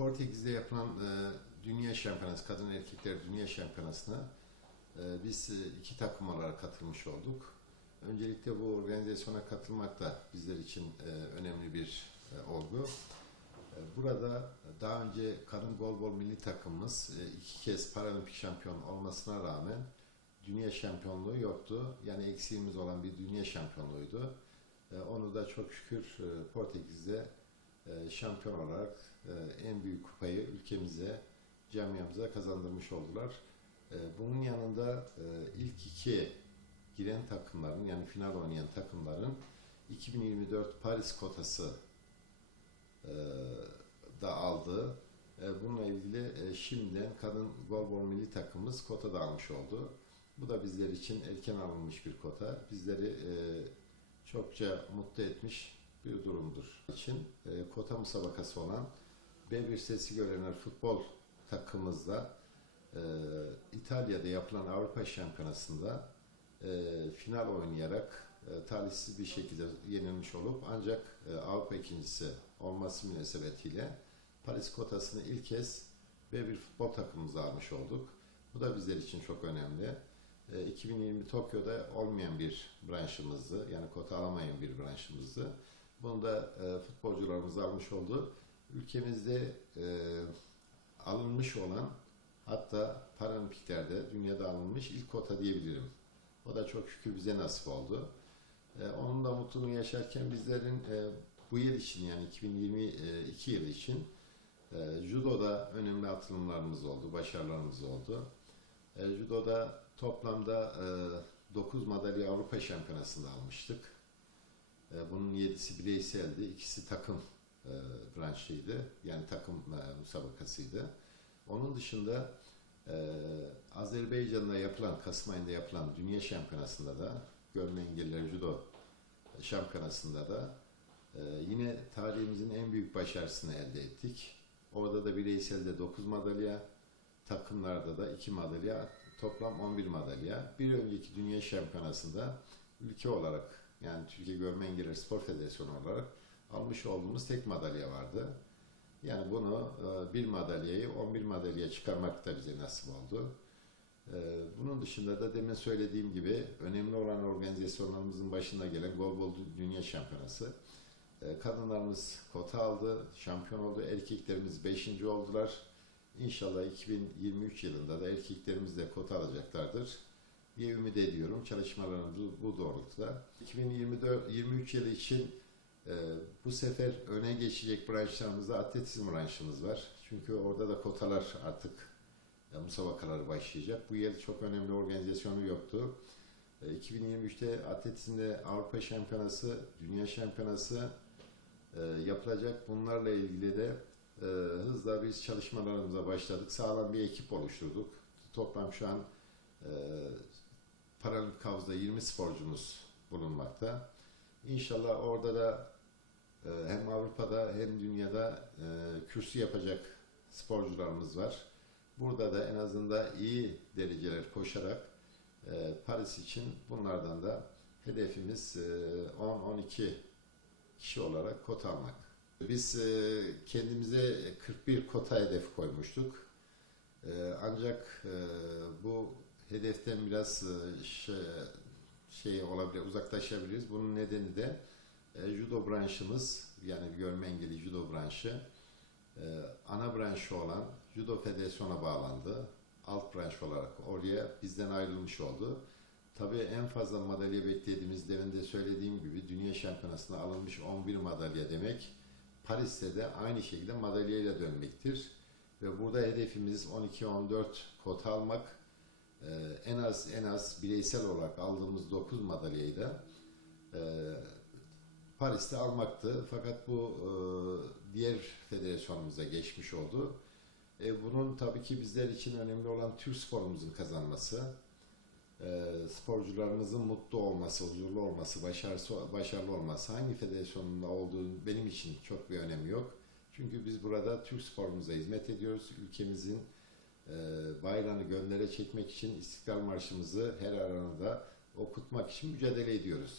Portekiz'de yapılan e, Dünya Şampiyonası, Kadın Erkekler Dünya Şampiyonası'na e, biz e, iki takım olarak katılmış olduk. Öncelikle bu organizasyona katılmak da bizler için e, önemli bir e, olgu. E, Burada daha önce kadın golbol milli takımımız e, iki kez paralimpik şampiyon olmasına rağmen dünya şampiyonluğu yoktu. Yani eksiğimiz olan bir dünya şampiyonluğuydu. E, Onu da çok şükür e, Portekiz'de e, şampiyon olarak e, en büyük kupayı ülkemize, camiamıza kazandırmış oldular. E, Bunun yanında ilk iki giren takımların yani final oynayan takımların 2024 Paris kotası da aldı. E, Bununla ilgili şimdiden kadın golbol milli takımımız kota da almış oldu. Bu da bizler için erken alınmış bir kota. Bizleri çokça mutlu etmiş bir durumdur. için e, kota musabakası olan B1 Sesi Görenler futbol takımımızda e, İtalya'da yapılan Avrupa Şampiyonası'nda e, final oynayarak e, talihsiz bir şekilde yenilmiş olup ancak e, Avrupa ikincisi olması münasebetiyle Paris kotasını ilk kez B1 futbol takımımıza almış olduk. Bu da bizler için çok önemli. E, 2020 Tokyo'da olmayan bir branşımızdı. Yani kota alamayan bir branşımızdı. Bunu da e, futbolcularımız almış oldu. Ülkemizde e, alınmış olan hatta paralimpiklerde dünyada alınmış ilk kota diyebilirim. O da çok şükür bize nasip oldu. E, onun da mutluluğunu yaşarken bizlerin e, bu yıl için yani 2022 yılı için e, judoda önemli atılımlarımız oldu, başarılarımız oldu. E, judoda toplamda e, 9 madalya Avrupa Şampiyonası'nda almıştık. E, bunun 7'si bireyseldi, ikisi takım e, branşıydı. Yani takım e, musabakasıydı. Onun dışında Azerbaycan'da yapılan, Kasım ayında yapılan Dünya Şampiyonası'nda da görme engelliler judo şampiyonasında da yine tarihimizin en büyük başarısını elde ettik. Orada da bireyselde 9 madalya, takımlarda da 2 madalya, toplam 11 madalya. Bir önceki Dünya Şampiyonası'nda ülke olarak yani Türkiye Görme Engelliler Spor Federasyonu olarak almış olduğumuz tek madalya vardı. Yani bunu e, bir madalyayı 11 madalyaya çıkarmak da bize nasip oldu. E, Bunun dışında da demin söylediğim gibi önemli olan organizasyonlarımızın başında gelen Golbol Dünya Şampiyonası. E, Kadınlarımız kota aldı, şampiyon oldu. Erkeklerimiz 5. oldular. İnşallah 2023 yılında da erkeklerimiz de kota alacaklardır diye ümit ediyorum. Çalışmalarımız bu- doğrultuda. 2024-23 yılı için e, bu sefer öne geçecek branşlarımızda atletizm branşımız var. Çünkü orada da kotalar artık e, musabakalar başlayacak. Bu yıl çok önemli organizasyonu yoktu. E, 2023'te atletizmde Avrupa Şampiyonası, Dünya Şampiyonası e, yapılacak. Bunlarla ilgili de e, hızla biz çalışmalarımıza başladık. Sağlam bir ekip oluşturduk. Toplam şu an e, paralimpik havuzda 20 sporcumuz bulunmakta. İnşallah orada da e, hem Avrupa'da hem dünyada e, kürsü yapacak sporcularımız var. Burada da en azından iyi dereceler koşarak e, Paris için bunlardan da hedefimiz e, 10-12 kişi olarak kota almak. Biz kendimize 41 kota hedef koymuştuk. Ancak bu hedeften biraz şey, şey olabilir, uzaklaşabiliriz. Bunun nedeni de e, judo branşımız, yani görme engelli judo branşı, e, ana branşı olan Judo Federasyonu'na bağlandı. Alt branş olarak oraya bizden ayrılmış oldu. Tabii en fazla madalya beklediğimiz demin de söylediğim gibi Dünya Şampiyonası'na alınmış 11 madalya demek. Paris'te de aynı şekilde madalyayla dönmektir. Ve burada hedefimiz 12-14 kota almak. Ee, en az en az bireysel olarak aldığımız 9 madalyayı da e, Paris'te almaktı. Fakat bu e, diğer federasyonumuza geçmiş oldu. E, bunun tabii ki bizler için önemli olan Türk sporumuzun kazanması, e, sporcularımızın mutlu olması, huzurlu olması, başarısı, başarılı olması, hangi federasyonunda olduğu benim için çok bir önemi yok. Çünkü biz burada Türk sporumuza hizmet ediyoruz. Ülkemizin e, bayrağını gönlere çekmek için İstiklal Marşımızı her arada okutmak için mücadele ediyoruz.